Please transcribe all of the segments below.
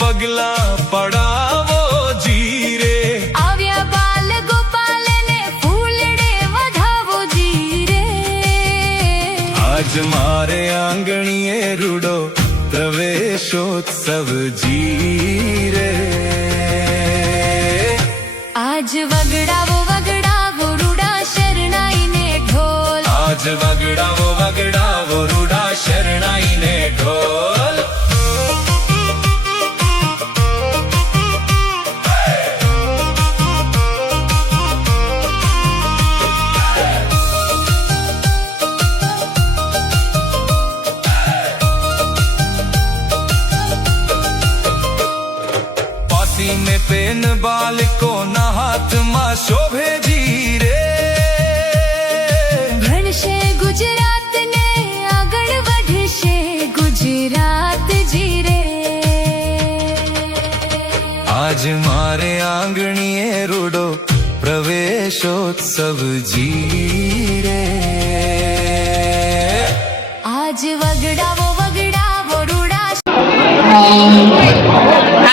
પગલા પડાવો જીરે, આવ્યા બાલ ગોપાલને ફૂલડે વધાવો જીરે। આજ મારે આંગણીએ રૂડો પ્રવેશોત્સવ જીરે। આજ વગડાવો વગડાવો રૂડા શરણાઈને ઢોલ, આજ વગડાવો વગડાવો રૂડા શરણાઈને ઢોલ। में पेन बालको ना हाथ में शोभे जीरे, भणशे गुजरात ने आगळ वधशे गुजरात जीरे। आज मारे आंगणीए रूडो प्रवेशोत्सव जीरे। आज वगडावो वगडावो रूडा।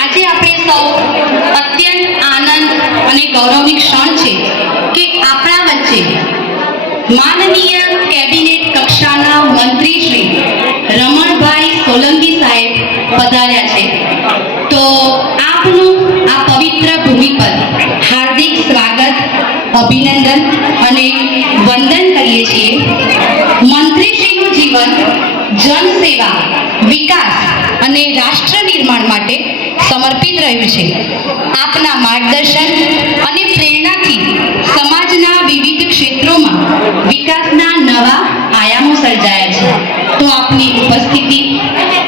આજે આપણે સૌ અત્યંત આનંદ અને ગૌરવની ક્ષણ છે કે આપણા વચ્ચે માનનીય કેબિનેટ કક્ષાના મંત્રી શ્રી રમણભાઈ સોલંકી સાહેબ પધાર્યા છે। તો આપનું આ પવિત્ર ભૂમિ પર હાર્દિક સ્વાગત, અભિનંદન અને વંદન કરીએ છીએ। મંત્રીશ્રીનું જીવન જનસેવા, વિકાસ અને રાષ્ટ્ર નિર્માણ માટે સમર્પિત રહ્યું છે। આપના માર્ગદર્શન અને પ્રેરણાથી સમાજના વિવિધ ક્ષેત્રોમાં વિકાસના નવા આયામો સર્જાયા છે। તો આપની ઉપસ્થિતિ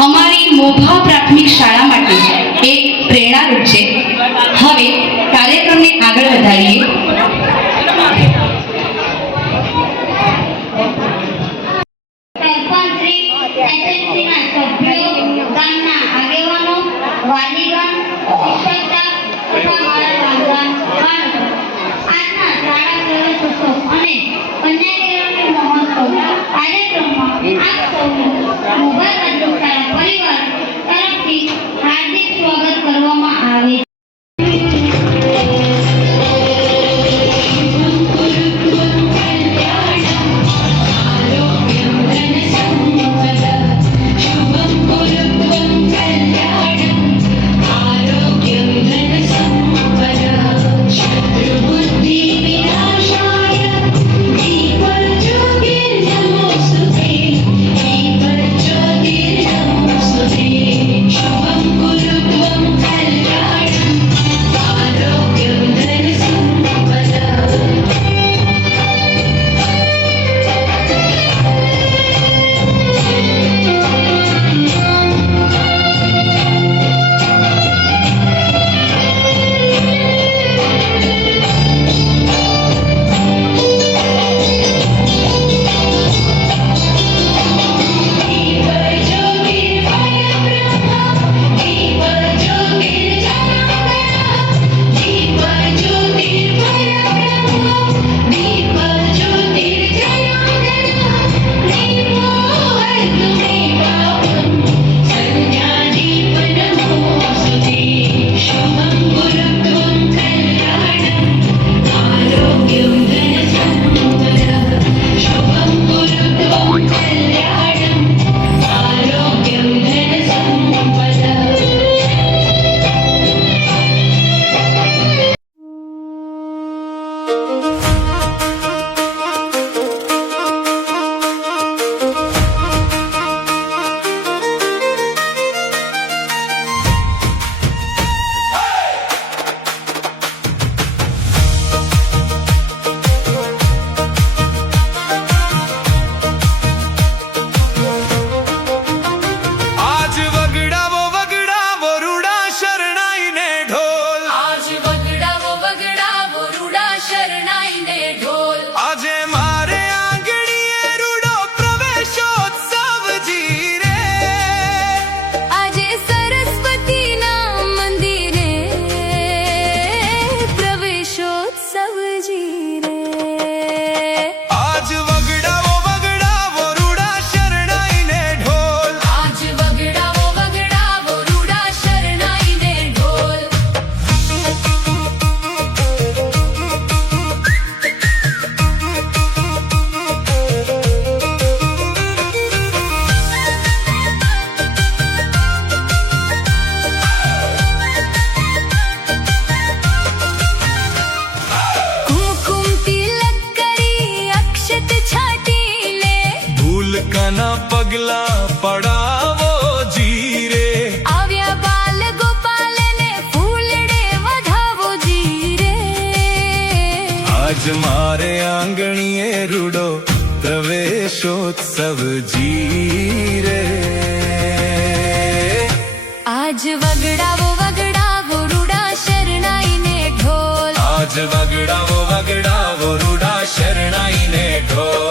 અમારી મોભા પ્રાથમિક શાળા માટે એક પ્રેરણારૂપ છે। હવે કાર્યક્રમને આગળ વધારીએ। Jyoti પગલા પડાવો જીરે આવ્યા બાલ ગોપાલને ફૂલડે વધાવો જીરે આજ મારે આંગણીએ રૂડો પ્રવેશોત્સવ જીરે આજ વગડાવો વગડાવો રૂડા શરણાઈને ઢોલ આજ વગડાવો રૂડા શરણાઈને ઢોલ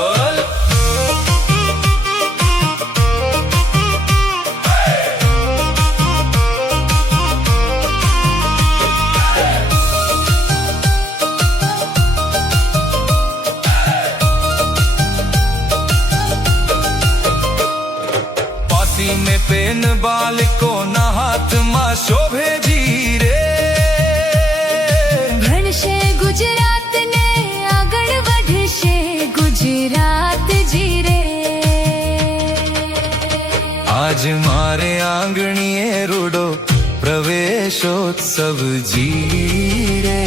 पासी में पेन बालको ना हाथ में शोभे जीरे ભણશે ગુજરાત ને આગળ વધશે ગુજરાત જીરે आज मारे आंगणीए रूडो प्रवेशोत्सव जीरे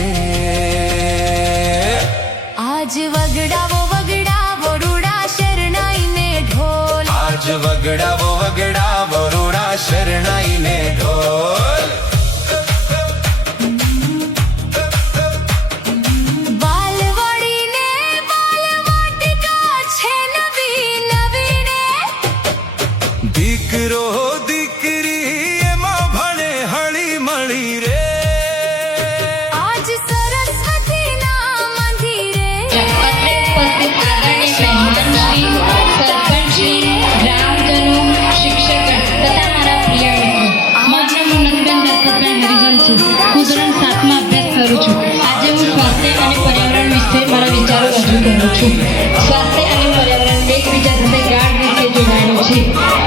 આજ વગડાવો વગડાવો રૂડા શરણાઈને ઢોલ आज वगड़ावो रूड़ा शरणाईने ढोल બાલવાડીને બાલવાટિકા છે નવી નવીને દીકરો દીકરી એમાં ભણે હળી મળી રે આજ સરસ્વતીના મંદિરે અત્રે ઉપસ્થિત આદરણીય મહેમાનશ્રી, સરપંચશ્રી, ગ્રામજનો, શિક્ષકગણ તથા મારા પ્રિય મિત્રો, મારું નામ નંદબેન દત્તભાઈ હરિજન છે. હું ધોરણ 7માં અભ્યાસ કરું છું. આજે હું સ્વાસ્થ્ય અને પર્યાવરણ વિશે મારા વિચારો રજૂ કરું છું. સ્વાસ્થ્ય અને પર્યાવરણ એકબીજા સાથે ગાઢ રીતે જોડાયેલું છે.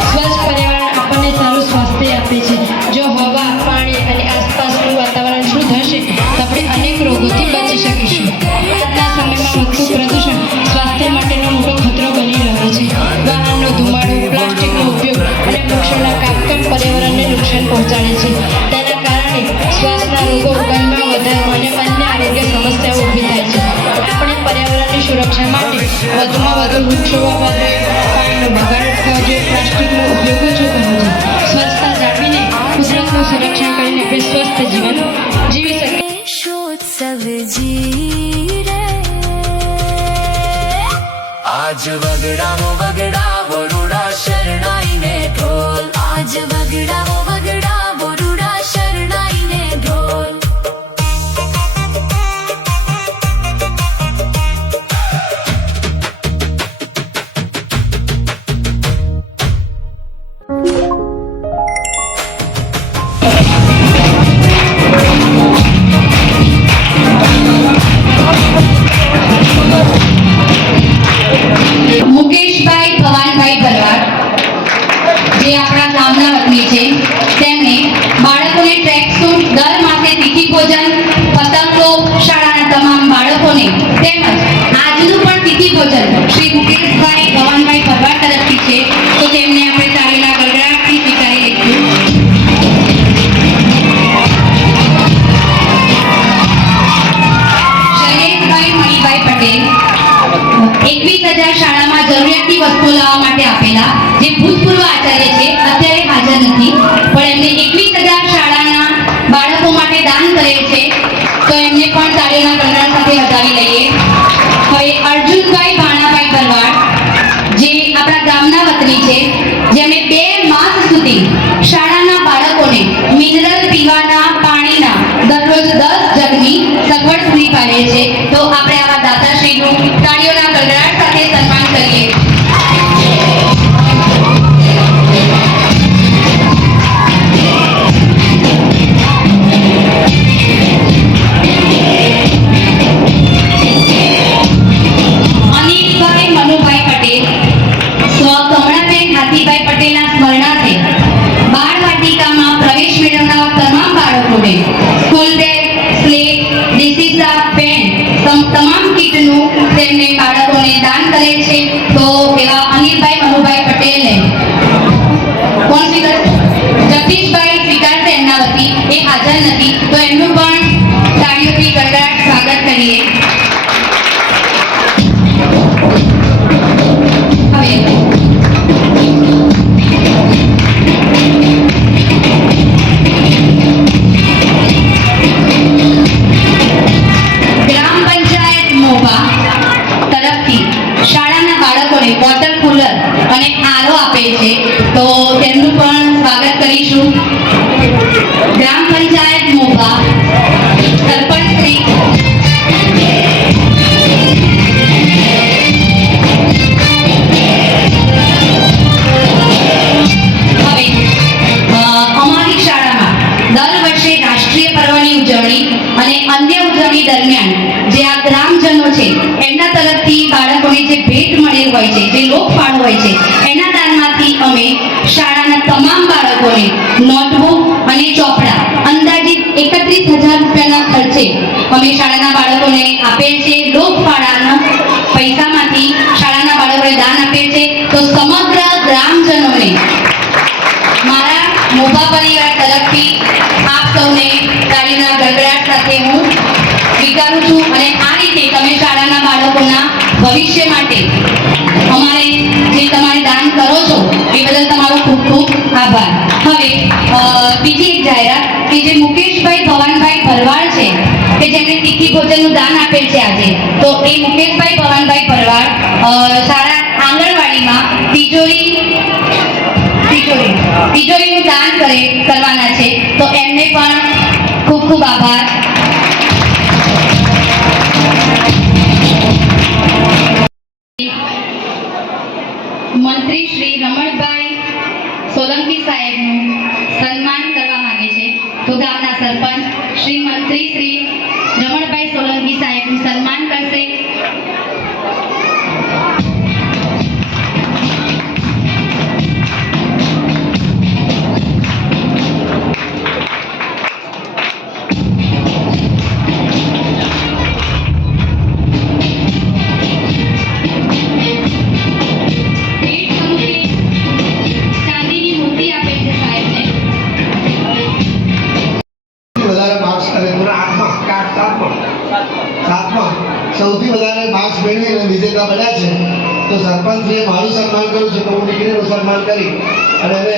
સ્વચ્છ પર્યાવરણ આપણને સારું સ્વાસ્થ્ય આપે છે. જો હવા, પાણી અને આસપાસનું વાતાવરણ શુદ્ધ હશે તો આપણે અનેક રોગોથી બચી શકીશું. આજના સમયમાં વધતું પ્રદૂષણ સ્વાસ્થ્ય માટેનો મોટો ખતરો બની રહ્યો છે. વાહનનો ધુમાડો, પ્લાસ્ટિકનો ઉપયોગ અને વૃક્ષોના કાપકામ પર્યાવરણને નુકસાન પહોંચાડે છે. તેના કારણે શ્વાસના રોગો, ગંદમાં વધારો અને અન્ય આરોગ્ય સમસ્યાઓ ઊભી થાય છે. આપણે પર્યાવરણની સુરક્ષા માટે વધુમાં વધુ વૃક્ષો વાવવા જોઈએ, પાણીનો બગાડ અટકાવવો જોઈએ, પ્લાસ્ટિકનો ઉપયોગ ઓછો કરવો જોઈએ. સ્વચ્છતા જાળવીને કુદરતનું સંરક્ષણ કરીને આપણે સ્વસ્થ જીવન જીવી શકીએ. પ્રવેશોત્સવ જીરે आज वगड़ावो रूड़ा शरणाईने ढोल આજ વગડાવો રૂડા શરણાઈને ઢોલ મુકેશભાઈ ભવાનભાઈ ભરવાડ, જે આપણા ગામના વતની છે, તેમણે બાળકોને ટ્રેક સૂટ, દર માસે તિથિ ભોજન, પતંગો, શાળાના તમામ બાળકોને તેમજ આજનું પણ તિથિ ભોજન શ્રી મુકેશભાઈ ભવાનભાઈ ભરવાડ તરફથી છે, તો તેમને આપણે તાળીના ગડગડાટથી સ્વીકારી લઈશું. શૈલેષભાઈ મણિભાઈ પટેલ 21,000 શાળામાં જરૂરિયાતની વસ્તુઓ લાવવા માટે આપેલા, જે ભૂતપૂર્વ આચાર્ય છે, અત્યારે હાજર નથી, પણ એમને 21,000 શાળાના બાળકો માટે દાન કરેલ છે, તો એમને પણ તાળીના ગણગડાટ સાથે વધાવી લઈએ. હવે અર્જુનભાઈ ભાણાભાઈ ભરવાડ, જે આપણા ગામના વતની છે, જેમણે 2 માસ સુધી શાળાના બાળકોને મિનરલ પીવાના પાણીના દરરોજ 10 જગની સગવડ પૂરી પાડે છે, તો આપણે આવા દાતાશ્રીનું તાળીઓના ગડગડાટ સાથે સન્માન કરીએ. અનિલભાઈ મનુભાઈ પટેલ, સ્વ કમળાબેન હાથીભાઈ પટેલના સ્મરણાર્થે બાળવાટિકામાં પ્રવેશ મેળવનાર તમામ બાળકોને સ્કૂલ બેગ, સ્લેટ, ડિસિસા, પેન તમામ કીટનું તેમને બાળકોને દાન કરેલ છે, તો એવા અનિલભાઈ મનુભાઈ પટેલને કોણ સ્વીકાર? જગદીશભાઈ સ્વીકારશે એમના વતી, એ હાજર નથી, તો એમનું પણ તાળીઓથી ગડગડાટ સ્વાગત કરીએ. હવે છે તો તેમનું પણ સ્વાગત કરીશું. ગ્રામ પંચાયત મોભા સરપંચ શ્રી અમારી શાળામાં દર વર્ષે રાષ્ટ્રીય પર્વની ઉજવણી અને અન્ય ઉજવણી દરમિયાન જે આ ગ્રામજનો છે એમના તરફથી બાળકોને જે ભેટ મળેલ હોય છે, જે લોકફાળો હોય છે, એના દાનમાંથી અમે શાળાના તમામ બાળકોને નોટબુક અને ચોપડા અંદાજિત 31,000 રૂપિયાના ખર્ચે અમે શાળાના બાળકોને આપેલ છે. લોકફાળાના પૈસામાંથી શાળાના બાળકોને દાન આપેલ છે. તો સમગ્ર ગ્રામજનોને મારા મોભા પરિવાર તરફથી આપ સૌને તાળીના ગડગડાટ સાથે હું સ્વીકારું છું. અને આ રીતે તમે શાળાના બાળકોના ભવિષ્ય માટે અમારે જે તમારે દાન કરો છો એ બદલ તમારો ખૂબ ખૂબ આભાર. હવે બીજી એક જાહેરાત કે જે મુકેશભાઈ ભવાનભાઈ ભરવાડ છે કે જેમણે તિથિ ભોજનનું દાન આપેલ છે આજે, તો એ મુકેશભાઈ ભવાનભાઈ ભરવાડ શાળા આંગણવાડીમાં તિજોરીનું દાન કરવાના છે. તો એમને પણ ખૂબ ખૂબ આભાર. મંત્રી શ્રી રમણભાઈ સોલંકી સાહેબનું સન્માન કરવા માંગે છે. તો ગામના સરપંચ શ્રી મંત્રી શ્રી રમણભાઈ સોલંકી સાહેબનું સન્માન કરશે. સૌથી વધારે માર્ક્સ મેળવીને વિજેતા બન્યા છે. તો સરપંચશ્રીએ મારું સન્માન કર્યું છે, તો હું દીકરીનું સન્માન કરી અને એને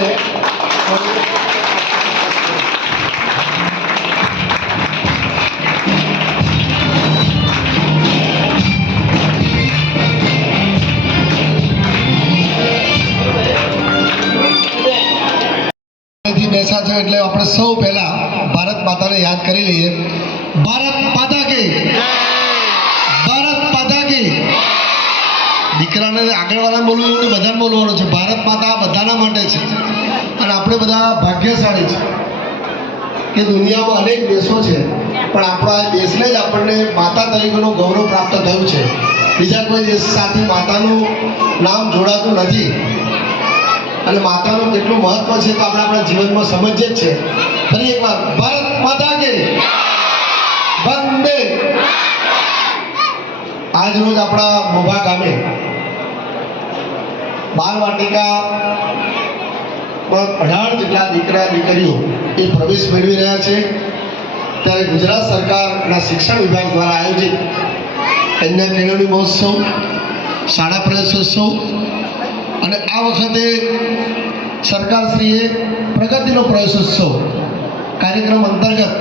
બેસા છે એટલે આપણે સૌ પહેલા ભારત માતાને યાદ કરી લઈએ. ભારત માતા કી જય, ભારત માતા કી. દીકરાને આગળવાળા બોલવું એવું બધાને બોલવાનું છે. ભારત માતા બધાના માટે છે અને આપણે બધા ભાગ્યશાળી છે કે દુનિયામાં અનેક દેશો છે પણ આપણા દેશને જ આપણને માતા તરીકેનું ગૌરવ પ્રાપ્ત થયું છે. બીજા કોઈ દેશ સાથે માતાનું નામ જોડાતું નથી અને માતાનું કેટલું મહત્વ છે તો આપણે આપણા જીવનમાં સમજીએ જ છે. ફરી એકવાર ભારત માતા કે વંદે. આજ રોજ આપણા મોભા ગામે બાલવાટિકા 18 જેટલા દીકરા દીકરીઓ એ પ્રવેશ મેળવી રહ્યા છે. ત્યારે ગુજરાત સરકારના શિક્ષણ વિભાગ દ્વારા આયોજિત કન્યા કેળવણી મહોત્સવ, શાળા પ્રવેશોત્સવ અને આ વખતે સરકારશ્રીએ પ્રગતિનો પ્રવેશોત્સવ કાર્યક્રમ અંતર્ગત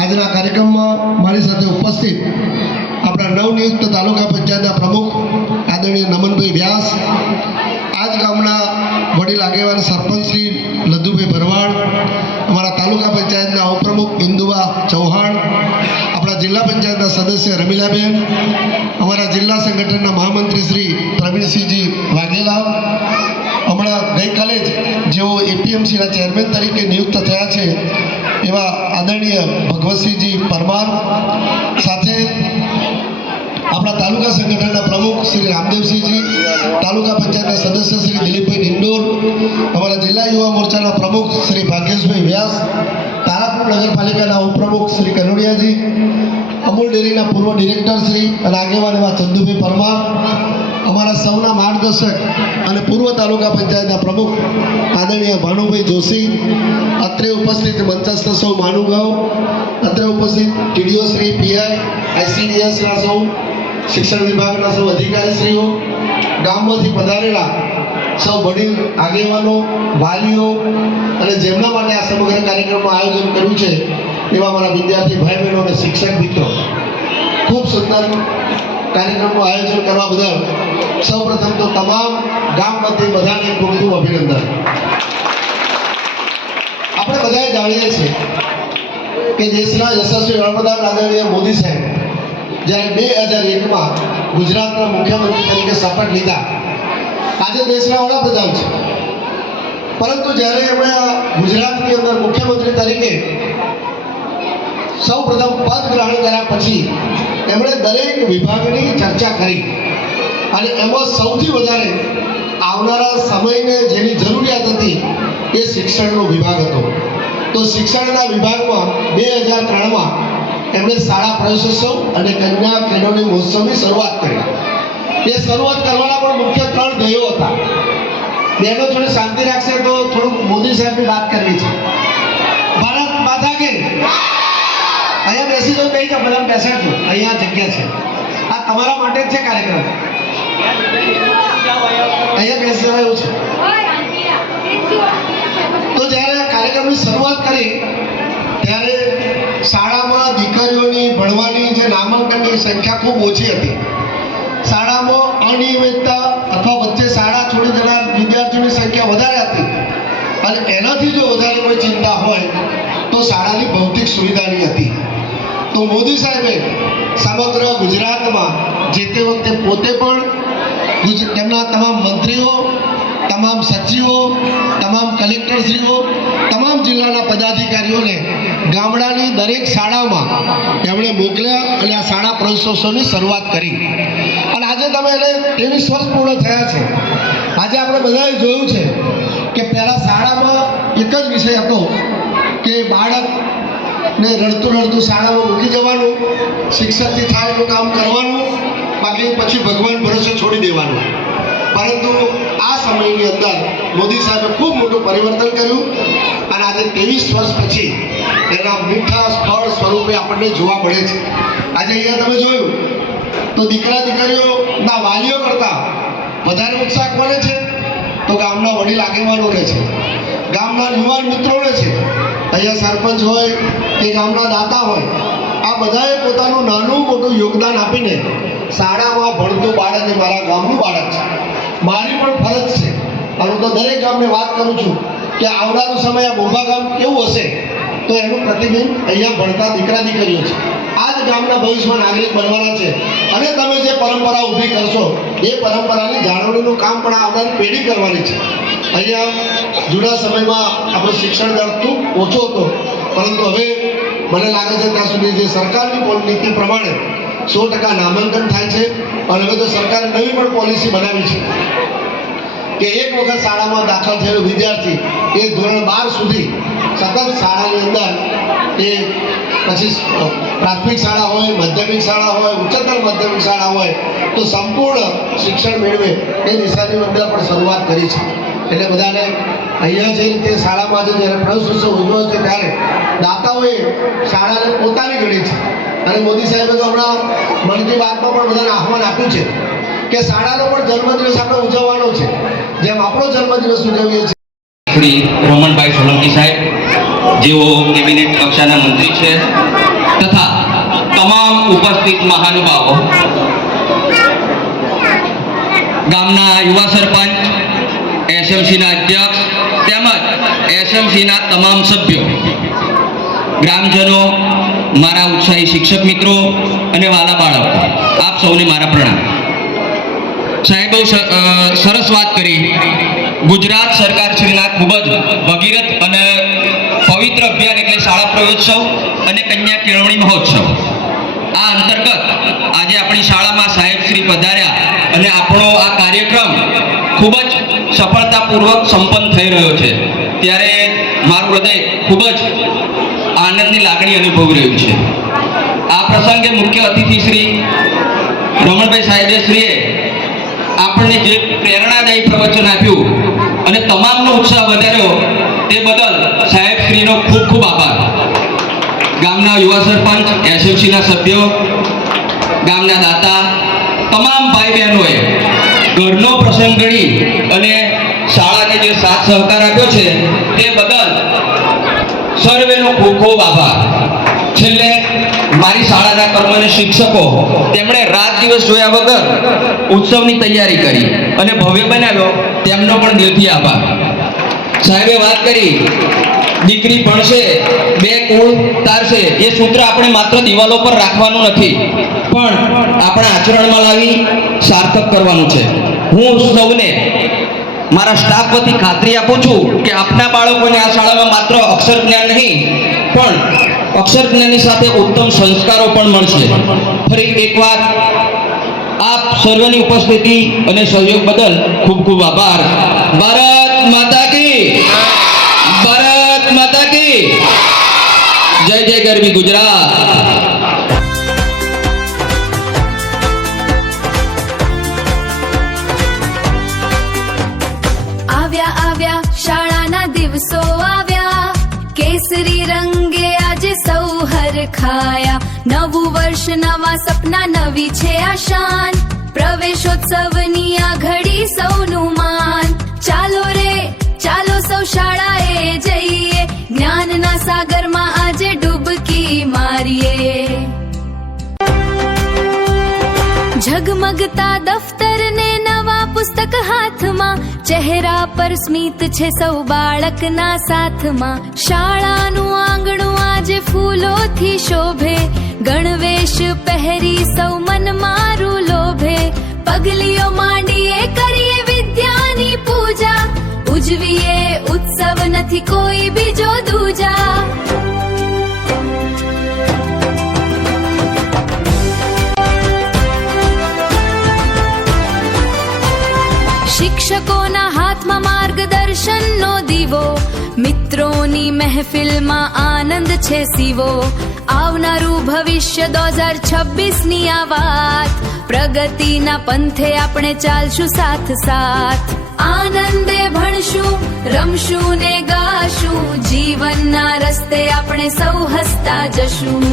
આજના કાર્યક્રમમાં મારી સાથે ઉપસ્થિત આપણા નવનિયુક્ત તાલુકા પંચાયતના પ્રમુખ આદરણીય નમનભાઈ વ્યાસ, આજ ગામના વડીલ આગેવાન સરપંચ શ્રી લધુભાઈ ભરવાડ, અમારા તાલુકા પંચાયતના ઉપપ્રમુખ ઇન્દુબા ચૌહાણ, આપણા જિલ્લા પંચાયતના સદસ્ય રમીલાબેન, અમારા જિલ્લા સંગઠનના મહામંત્રી શ્રી પ્રવીણસિંહજી વાઘેલા, હમણાં ગઈકાલે જ જેઓ એપીએમસીના ચેરમેન તરીકે નિયુક્ત થયા છે એવા આદરણીય ભગવતસિંહજી પરમાર, સાથે આપણા તાલુકા સંગઠનના પ્રમુખ શ્રી રામદેવસિંહજી, તાલુકા પંચાયતના સદસ્ય શ્રી દિલીપભાઈ ડિંડોર, અમારા જિલ્લા યુવા મોરચાના પ્રમુખ શ્રી ભાગ્યેશભાઈ વ્યાસ, તારાપુર નગરપાલિકાના ઉપપ્રમુખ શ્રી કનોડિયાજી, અમૂલ ડેરીના પૂર્વ ડિરેક્ટર શ્રી અને આગેવાન એવા ચંદુભાઈ પરમાર, અમારા સૌના માર્ગદર્શક અને પૂર્વ તાલુકા પંચાયતના પ્રમુખ આદરણીય ભાનુભાઈ જોશી, અત્રે ઉપસ્થિત મંચસ્થ સૌ માનુગાંવ, અત્રે ઉપસ્થિત ટીડીઓ શ્રી, પીઆઈ, આઈસીડીએસના સૌ શિક્ષણ વિભાગના સૌ અધિકારીશ્રીઓ, ગામમાંથી પધારેલા સૌ વડીલ આગેવાનો, વાલીઓ અને જેમના માટે આ સમગ્ર કાર્યક્રમનું આયોજન કર્યું છે એવા મારા વિદ્યાર્થી ભાઈ બહેનો અને શિક્ષક મિત્રો, ખૂબ સુંદર કાર્યક્રમનું આયોજન કરવા બદલ સૌપ્રથમ તો તમામ ગામ વતી બધાને ખૂબ ખૂબ અભિનંદન. અભિનંદન. આપણે બધાએ જાણીએ છીએ કે દેશના યશસ્વી વડાપ્રધાન આદરણીય મોદી સાહેબ જ્યારે 2001માં ગુજરાતના મુખ્યમંત્રી તરીકે શપથ લીધા, આજે દેશના વડાપ્રધાન છે, પરંતુ જ્યારે એમણે ગુજરાતની અંદર મુખ્યમંત્રી તરીકે સૌ પ્રથમ પદ ગ્રહણ કર્યા પછી એમણે દરેક વિભાગની ચર્ચા કરી અને એમાં સૌથી વધારે આવનારા સમયને જેની જરૂરિયાત હતી એ શિક્ષણનો વિભાગ હતો. તો શિક્ષણના વિભાગમાં 2003માં એમણે શાળા પ્રવેશોત્સવ અને કન્યા કેળવણી મહોત્સવની શરૂઆત કરી. એ શરૂઆત કરવાના પણ મુખ્ય 3 ધ્યેયો હતા. બહેનો થોડી શાંતિ રાખશે તો થોડુંક મોદી સાહેબની વાત કરવી છે. ભારત માતા કે અહીંયા બેસી જાઓ, બેસી જાઓ, બધા બેસાડજો, અહીંયા જગ્યા છે. આ તમારા માટે જ છે કાર્યક્રમ. અહીંયા બેસી જવાય એવું છે. તો જ્યારે કાર્યક્રમની શરૂઆત કરી ત્યારે શાળામાં દીકરીઓની ભણવાની જે નામાંકનની સંખ્યા ખૂબ ઓછી હતી. શાળામાં અનિયમિતતા અથવા વચ્ચે શાળા છોડી દેનાર વિદ્યાર્થીઓની સંખ્યા વધારે હતી અને એનાથી જો વધારે કોઈ ચિંતા હોય તો શાળાની ભૌતિક સુવિધાની હતી. તો મોદી સાહેબે સમગ્ર ગુજરાતમાં જે તે વખતે પોતે પણ તેમના તમામ મંત્રીઓ, તમામ સચિવો, તમામ કલેક્ટરશ્રીઓ, તમામ જિલ્લાના પદાધિકારીઓને ગામડાની દરેક શાળામાં એમણે મોકલ્યા અને આ શાળા પ્રવેશોત્સવની શરૂઆત કરી. અને આજે તમે એને 23 વર્ષ પૂર્ણ થયા છે. આજે આપણે બધાએ જોયું છે કે પહેલાં શાળામાં એક જ વિષય હતો કે બાળકને રડતું રડતું શાળામાં મૂકી જવાનું, શિક્ષકથી થાય એટલું કામ કરવાનું, બાકી પછી ભગવાન ભરોસે છોડી દેવાનું. પરંતુ આ સમયની અંદર મોદી સાહેબે ખૂબ મોટું પરિવર્તન કર્યું અને આજે 23 વર્ષ પછી એના મીઠા ફળ સ્વરૂપે આપણને જોવા મળે છે. આજે અહીંયા તમે જોયું તો દીકરા દીકરીઓના વાલીઓ કરતાં વધારે ઉત્સાહ કોને છે? તો ગામના વડીલ આગેવાનો રહે છે, ગામના યુવાન મિત્રો રહે છે. અહીંયા સરપંચ હોય કે ગામના દાતા હોય, આ બધાએ પોતાનું નાનું મોટું યોગદાન આપીને શાળામાં ભણતું બાળક એ મારા ગામનું બાળક છે, મારી પણ ફરજ છે. અને હું તો દરેક ગામને વાત કરું છું કે આવનારો સમય આ બોંબા ગામ કેવું હશે તો એનું પ્રતિબિંબ અહીંયા ભણતા દીકરા દીકરીઓ છે. આ જ ગામના ભવિષ્યમાં નાગરિક બનવાના છે અને તમે જે પરંપરા ઊભી કરશો એ પરંપરાની જાળવણીનું કામ પણ આવનારી પેઢી કરવાની છે. અહીંયા જૂના સમયમાં આપણો શિક્ષણ દર ખૂબ ઓછો હતો, પરંતુ હવે મને લાગે છે ત્યાં સુધી જે સરકારની નીતિ પ્રમાણે 100% નામાંકન થાય છે. અને હવે તો સરકારે નવી પણ પોલિસી બનાવી છે કે એક વખત શાળામાં દાખલ થયેલો વિદ્યાર્થી એ ધોરણ 12 સુધી સતત શાળાની અંદર એ પછી પ્રાથમિક શાળા હોય, માધ્યમિક શાળા હોય, ઉચ્ચતર માધ્યમિક શાળા હોય તો સંપૂર્ણ શિક્ષણ મેળવે એ દિશાની અંદર પણ શરૂઆત કરી છે. એટલે બધાને અહીંયા જે રીતે શાળામાં જ્યારે પ્રવેશોત્સવ ઉજવ્યો છે ત્યારે દાતાઓએ શાળાને પોતાની ગણી છે. અને મોદી સાહેબે તો હમણાં મન કી બાતમાં પણ બધાને આહવાન આપ્યું છે કે શાળાનો પણ જન્મદિવસ આપણે ઉજવવાનો છે, જેમ આપણો જન્મદિવસ ઉજવીએ છીએ. શ્રી રમણભાઈ સોલંકી સાહેબ જેઓ કેબિનેટ કક્ષાના મંત્રી છે તથા તમામ ઉપસ્થિત મહાનુભાવો, ગામના યુવા સરપંચ, એસએમસીના અધ્યક્ષ તેમજ એસએમસીના તમામ સભ્યો, ગ્રામજનો, મારા ઉત્સાહી શિક્ષક મિત્રો અને વાલા બાળકો, આપ સૌને મારા પ્રણામ. સાહેબ બહુ સરસ વાત કરી. ગુજરાત સરકાર શ્રીના ખૂબ જ ભગીરથ અને પવિત્ર અભિયાન એટલે શાળા પ્રવેશોત્સવ અને કન્યા કેળવણી મહોત્સવ. આ અંતર્ગત આજે આપણી શાળામાં સાહેબ શ્રી પધાર્યા અને આપણો આ કાર્યક્રમ ખૂબ જ સફળતાપૂર્વક સંપન્ન થઈ રહ્યો છે. ત્યારે મારું હૃદય ખૂબ જ આનંદની લાગણી અનુભવી રહ્યું છે. આ પ્રસંગે મુખ્ય અતિથિ શ્રી રમણભાઈ સાહેબે શ્રીએ આપણને જે પ્રેરણાદાયી પ્રવચન આપ્યું અને તમામનો ઉત્સાહ વધાર્યો તે બદલ સાહેબ શ્રીનો ખૂબ ખૂબ આભાર. ગામના યુવા સરપંચ, એસએમસીના સભ્યો, ગામના દાતા, તમામ ભાઈ બહેનોએ ઘરનો પ્રસંગ ગણી અને શાળાને જે સાથ સહકાર આપ્યો છે તે બદલ સર્વેનો ખૂબ ખૂબ આભાર. છેલ્લે મારી શાળાના કર્મને શિક્ષકો, તેમણે રાત દિવસ જોયા વગર ઉત્સવની તૈયારી કરી અને ભવ્ય બનાવ્યો, તેમનો પણ દિલથી આભાર. સાહેબે વાત કરી દીકરી ભણશે બે કુળ તારશે, એ સૂત્ર આપણે માત્ર દિવાલો પર રાખવાનું નથી પણ આપણા આચરણમાં લાવી સાર્થક કરવાનું છે. હું સૌને મારા સ્ટાફ વતી ખાતરી આપું છું કે આપના બાળકોને આ શાળામાં માત્ર અક્ષર જ્ઞાન નહીં પણ અક્ષર જ્ઞાનની સાથે ઉત્તમ સંસ્કારો પણ મળશે. ફરી એકવાર આપ સર્વની ઉપસ્થિતિ અને સહયોગ બદલ ખૂબ ખૂબ આભાર. ભારત માતા કી, ભારત માતા કી જય. જય ગરવી ગુજરાત. આવ્યા આવ્યા શાળાના દિવસો આવ્યા, કેસરી રંગે આજે સૌ હરખાયા. નવું વર્ષ નવા સપના નવી છે આશાન, પ્રવેશોત્સવની આ ઘડી સૌનું માન. ચાલો રે ચાલો સૌ શાળાએ જઈએ, જ્ઞાનના સાગરમાં આજે ડૂબકી મારીએ. ઝગમગતા દફતર ને નવા પુસ્તક હાથમાં, ચહેરા પર સ્મિત છે સૌ બાળકના સાથમાં. શાળાનું આંગણું આજે ફૂલોથી શોભે, ગણવેશ પહેરી સૌ મન મારું લોભે. પગલીઓ માંડીએ કરીએ વિદ્યાની પૂજા, ઉજવીએ ઉત્સવ નથી કોઈ બીજો દૂજા. શિક્ષકોના હાથમાં માર્ગદર્શનનો દીવો, મિત્રોની મહેફિલમાં આનંદ છે સીવો. આવનારું ભવિષ્ય 2026ની આ વાત, પ્રગતિના પંથે આપણે ચાલશું સાથ સાથ. આનંદે ભણશું રમશું ને ગાશું, જીવનના રસ્તે આપણે સૌ હસતા જશું.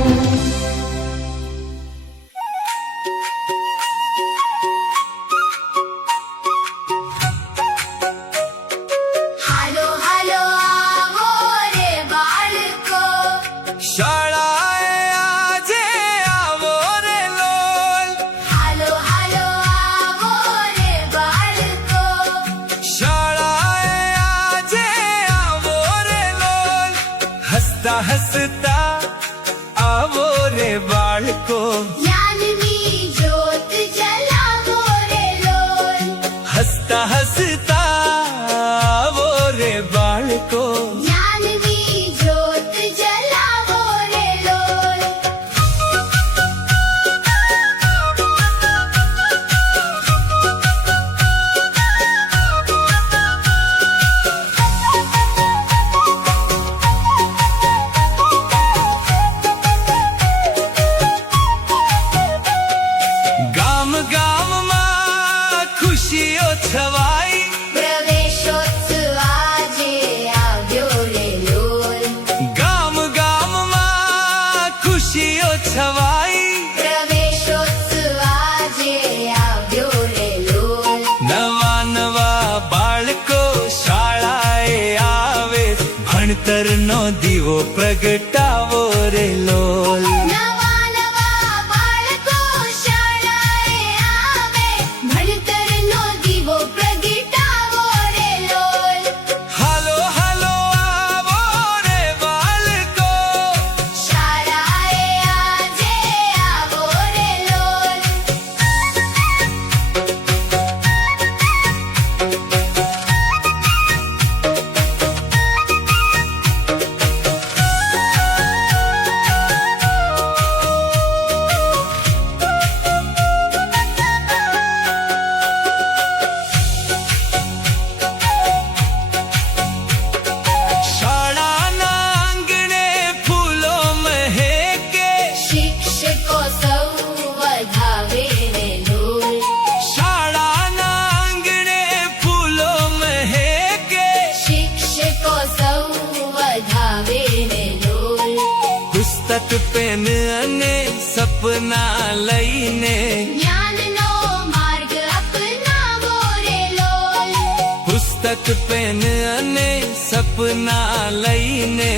શાળાએ આજે આવો રે લોલ, શાળાએ આજે આવો રે લોલ. હસતા હસતા આવો રે બાળકો, હસતા હસતા આવો રે બાળકો. ગામ ગામમાં ખુશીઓ છવાઈ, પ્રવેશોત્સવ આજે આવ્યો રે લોલ. ગામ ગામમાં ખુશીઓ છવાઈ. પ્રવેશોત્સવ આજે આવ્યો રે લોલ. નવા નવા બાળકો શાળાએ આવે, ભણતરનો દીવો પ્રગટાવો રે લોલ. નવા નવા બાળકો શાળાએ આવે, ભણતરનો દીવો પ્રગટાવો રે લોલ. હાલો હાલો આવો રે બાળકો, શાળાએ આજે આવો રે લોલ. શાળાના આંગણે ફૂલો મહેકે, શિક્ષકો સૌ વધાવે રે લોલ. શાળાના આંગણે ફૂલો મહેકે. શિક્ષકો સૌ વધાવે રે લોલ. પુસ્તક પેન અને સપના લઈને, જ્ઞાનનો માર્ગ અપનાવો રે લોલ. પુસ્તક પેન અને સપના લઈને.